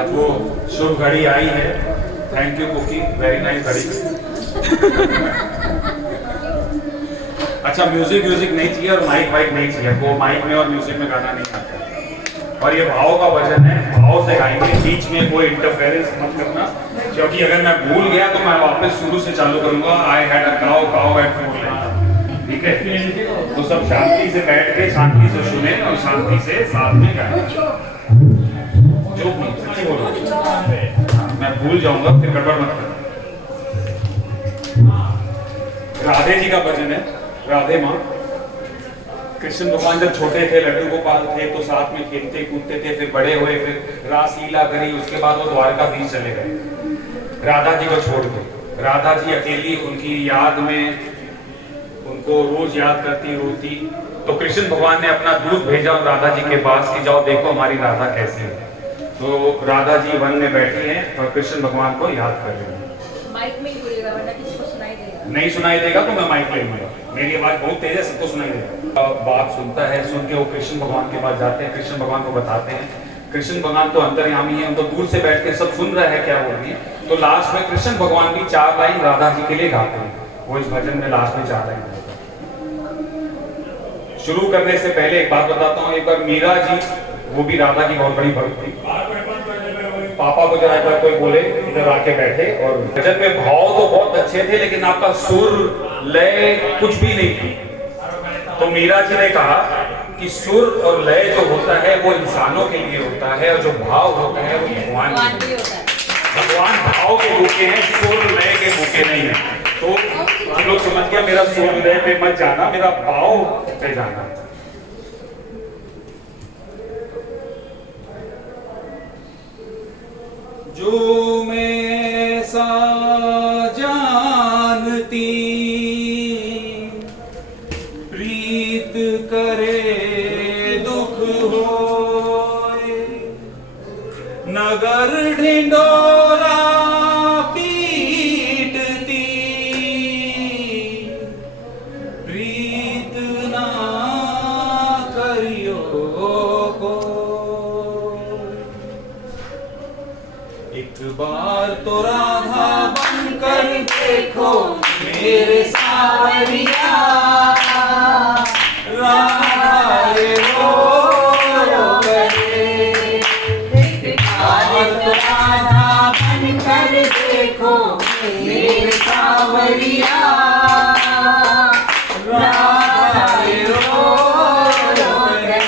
आज वो शुभ घड़ी आई है। Thank you Cookie, very nice घड़ी। अच्छा, म्यूजिक नहीं चाहिए और माइक वाइक नहीं चाहिए, वो माइक में और म्यूजिक में गाना नहीं आता है। और ये भाव का भजन है, भाव से गाएंगे, बीच में कोई इंटरफेरेंस मत करना, क्योंकि अगर मैं भूल गया तो मैं वापस शुरू से चालू करूंगा। I had a cow at full, ठीक है? तो सब शांति से बैठ के शांति से सुने और शांति से साथ में गाएं। जो सच्ची बोलो, मैं भूल जाऊंगा, फिर गड़बड़ मत करना। राधे जी का भजन है, राधे माँ। कृष्ण भगवान जब छोटे थे, लड्डू गोपाल थे, तो साथ में खेलते कूदते थे, फिर बड़े हुए, फिर रास लीला करी, उसके बाद वो द्वारकाधीश चले गए राधा जी को छोड़ के। राधा जी अकेली उनकी याद में, उनको रोज याद करती रोती, तो कृष्ण भगवान ने अपना दूत भेजा राधा जी के पास कि जाओ देखो हमारी राधा कैसी है। तो राधा जी वन में बैठी हैं और कृष्ण भगवान को याद कर रही हैं। माइक में ही बोलिएगा वरना किसी को सुनाई देगा। नहीं सुनाई देगा तो मैं माइक ले लूंगा, मेरी आवाज बहुत तेज है, सबको सुनाई देगा। बात सुनता है, सुन के वो कृष्ण भगवान के पास जाते हैं, कृष्ण भगवान को बताते हैं। कृष्ण भगवान तो अंतर्यामी है, उनको दूर से बैठ के सब सुन रहे हैं क्या हो रही है। तो लास्ट में कृष्ण भगवान भी 4 लाइन राधा जी के लिए गाते हैं। वो इस भजन में लास्ट में 4 लाइन गाते हैं। शुरू करने से पहले एक बात बताता हूँ। एक बार मीरा जी, वो भी राधा की बहुत बड़ी भक्त थी, पापा को जरा एक बार कोई बोले इधर आके बैठे, और भजन में भाव तो बहुत अच्छे थे लेकिन आपका सुर लय कुछ भी नहीं थी। तो मीरा जी ने कहा कि सुर और लय जो होता है वो इंसानों के लिए होता है, और जो भाव होता है वो भगवान के लिए होता है। भगवान भाव के भूखे हैं, सुर लय के भूखे नहीं है। तो हम लोग समझ गया, मेरा सुर लय पे मत जाना, मेरा भाव पे जाना। जो मैं सा जानती प्रीत करे दुख होए, नगर ढिंडोरा पीटती प्रीत ना करियो को। एक बार तो राधा बनकर देखो मेरे सावरिया, राधा रे रो करे। एक बार तो राधा बनकर देखो मेरे सावरिया, राधा रे रो करे।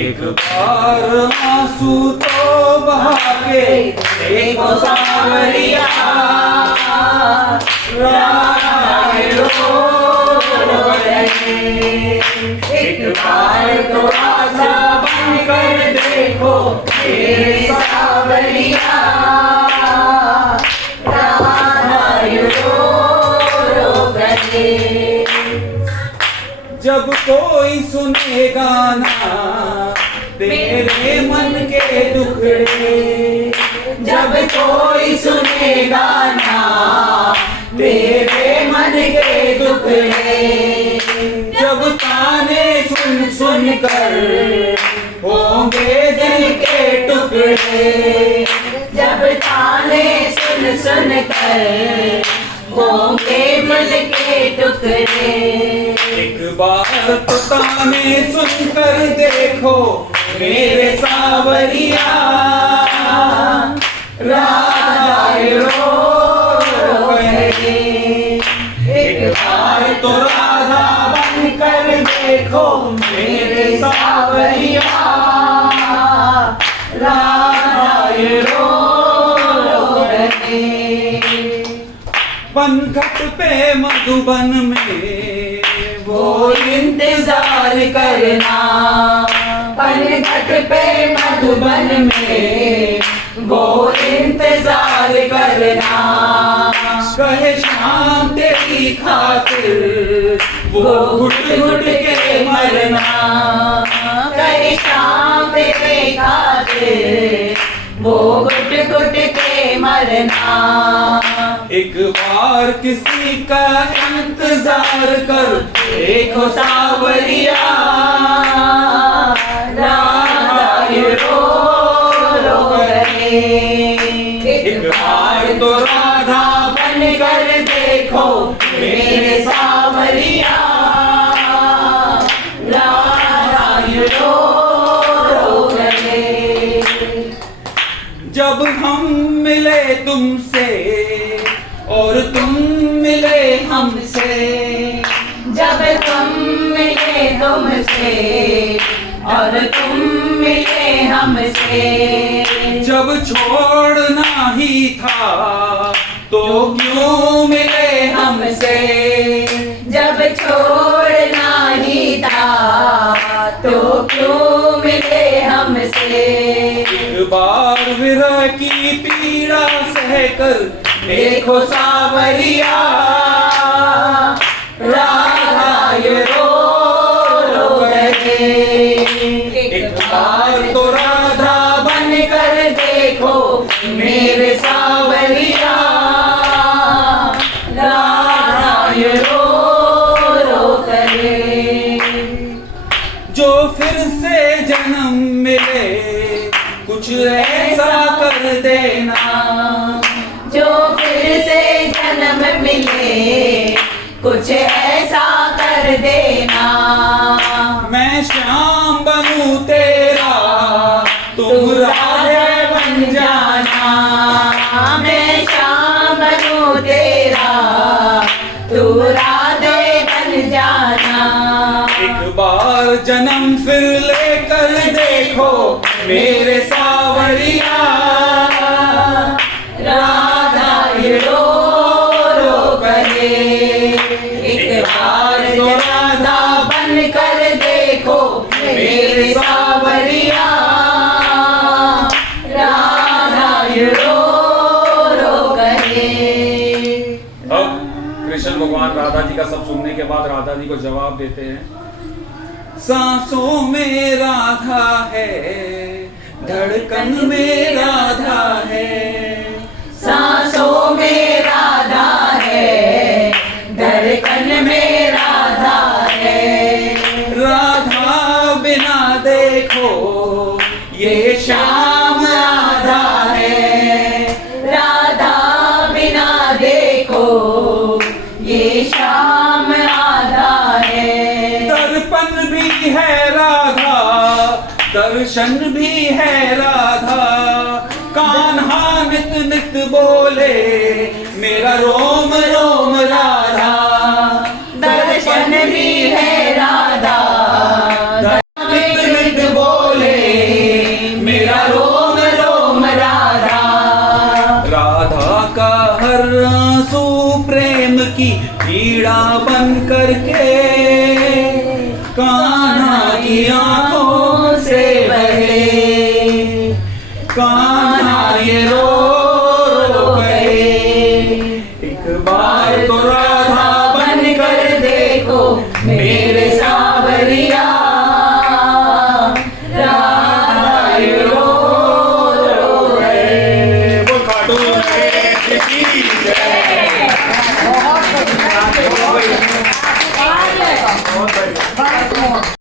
एक बार आंसू तो बहा के देखो सावरिया, राधा रो रहे। एक बार तो आशा बनकर देखो मेरे सावरिया, राधा रो रहे। जब कोई सुनेगा ना तेरे मन के दुखड़े, जब कोई सुनेगा ना तेरे मन के दुखड़े, जब ताने सुन सुन कर होंगे दिल के टुकड़े, जब ताने सुन सुन कर होंगे दिल के टुकड़े। एक बार तो ताने सुनकर देखो मेरे सावरिया, राधा रो रहे। एक बार तो राधा बनकर देखो मेरे सावरिया, राधा रो रहे। बनघट पे मधुबन में वो इंतजार करना, बनघट पे मधुबन में वो इंतजार करना। कहे शाम तेरी खातिर वो घुट घुट के मरना, कहे शाम तेरी खातिर वो घुट घुट के मरना। एक बार किसी का इंतजार कर देखो सावरिया, राधा रो एक बार तो राधा बन कर देखो मेरे सावरिया, राधा यूं रो गए। जब हम मिले तुमसे और तुम मिले हमसे, जब तुम मिले तुमसे और तुम मिले हमसे, जब छोड़ना ही था तो क्यों मिले हमसे, जब छोड़ना ही था तो क्यों मिले हमसे। एक बार विरह की पीड़ा सहकर देखो सावरिया, राधा ये रो गए। एक बार तो राधा बन कर देखो मेरे सावरिया, राधा ये रो गए। जो फिर से जन्म मिले कुछ ऐसा कर देना, जो फिर से जन्म मिले कुछ ऐसा कर देना। मैं श्याम बनूं तेरा तुम राधे बन जाना, मैं श्याम बनूं तेरा तू राधे बन जाना। एक बार जन्म फिर लेकर देखो मेरे सावरिया, राधा ये रो गए। एक बार तो राधा बन कर देखो मेरे सावरिया, राधा ये रो गए। अब कृष्ण भगवान राधा जी का सब सुनने के बाद राधा जी को जवाब देते हैं। सांसों में राधा है, धड़कन में राधा है, सांसों में राधा है, धड़कन में राधा है। राधा बिना देखो ये शाम आधा है, राधा बिना देखो ये शाम आधा है। दर्पण भी है राधा, दर्शन भी है राधा, कान्हा नित नित बोले मेरा रोम रोम राधा। दर्शन भी है राधा, नित नित बोले मेरा रोम रोम राधा। राधा का हर आंसू प्रेम की पीड़ा बन करके